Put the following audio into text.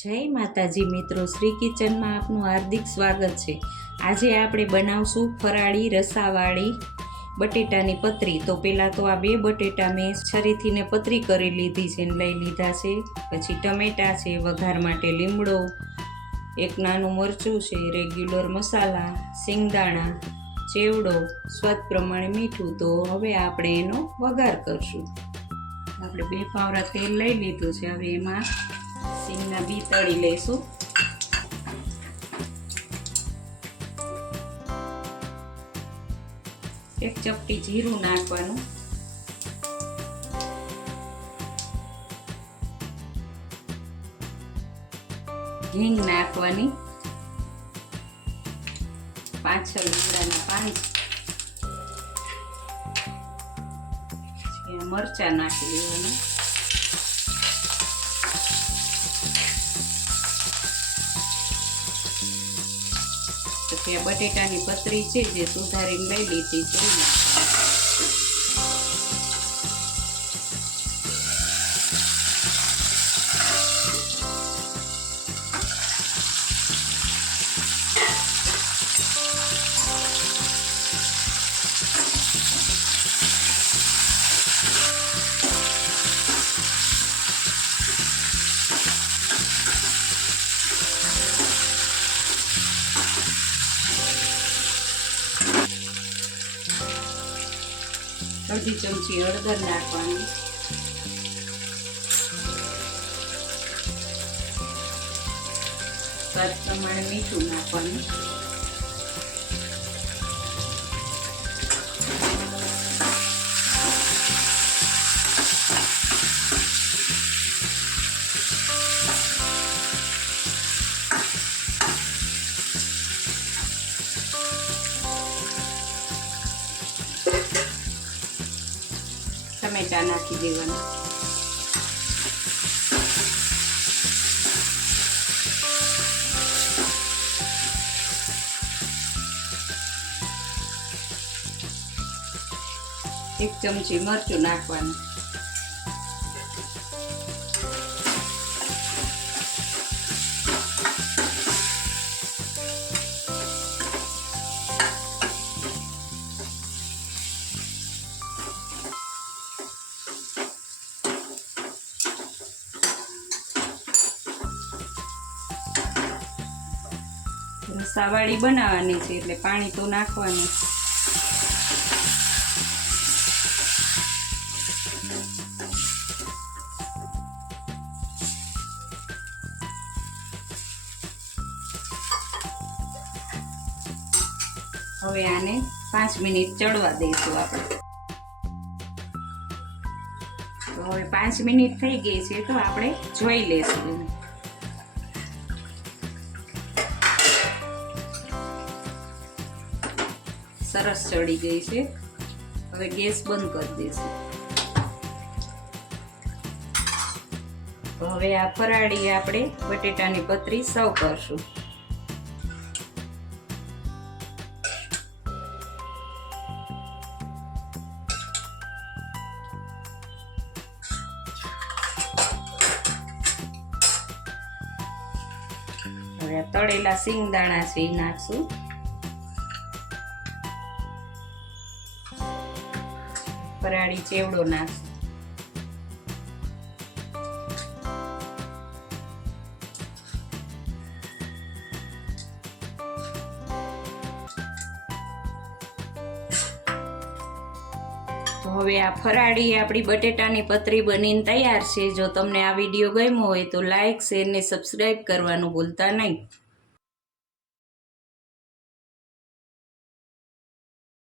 જય માતાજી મિત્રો, શ્રી કિચનમાં આપનું હાર્દિક સ્વાગત છે। આજે આપણે બનાવશું ફરાળી રસાવાળી બટેટાની પતરી। તો પહેલાં તો આ બે બટેટા મેં છરીથી ને પતરી કરી લીધી છે ને લઈ લીધા છે। પછી ટમેટા છે, વઘાર માટે લીમડો, એક નાનું મરચું છે, રેગ્યુલર મસાલા, સિંગદાણા, ચેવડો, સ્વાદ પ્રમાણે મીઠું। તો હવે આપણે એનો વઘાર કરશું। આપણે 2 પાવડા તેલ લઈ લીધું છે। હવે એમાં સિંગના બી તળી લઈશું। એક ચપટી જીરું નાખવાનું, હિંગ નાખવાની, 5-6 લીમડાના પાન, મરચાં નાખી દેવાના, પછી આ બટેટાની પતરી છે જે સુધારીને લઈ લીધી છે અડધી ચમચી હળદર નાખવાની, સ્વાદ પ્રમાણે મીઠું નાખવાનું, ટમેટા નાખી દેવાના, એક ચમચી મરચું નાખવાનું, રસાવાળી બનાવવાની છે એટલે પાણી તો નાખવાનું। હવે આને 5 મિનિટ ચડવા દઈશું આપણે। તો હવે 5 મિનિટ થઈ ગઈ છે તો આપણે જોઈ લઈશું। સરસ ચડી ગઈ છે। હવે ગેસ બંધ કરી દઈશું। તો હવે આ ફરાળી આપણે બટેટાની પતરી સર્વ કરશું। હવે તળેલા સિંગદાણા છે એ નાખશું, ફરાળી ચેવડો નાખશું, તો હવે આ ફરાળી આપણી બટેટાની પતરી બનીને તૈયાર છે। જો તમને આ વિડીયો ગમ્યો હોય તો લાઈક, શેર ને સબસ્ક્રાઈબ કરવાનું ભૂલતા નહીં।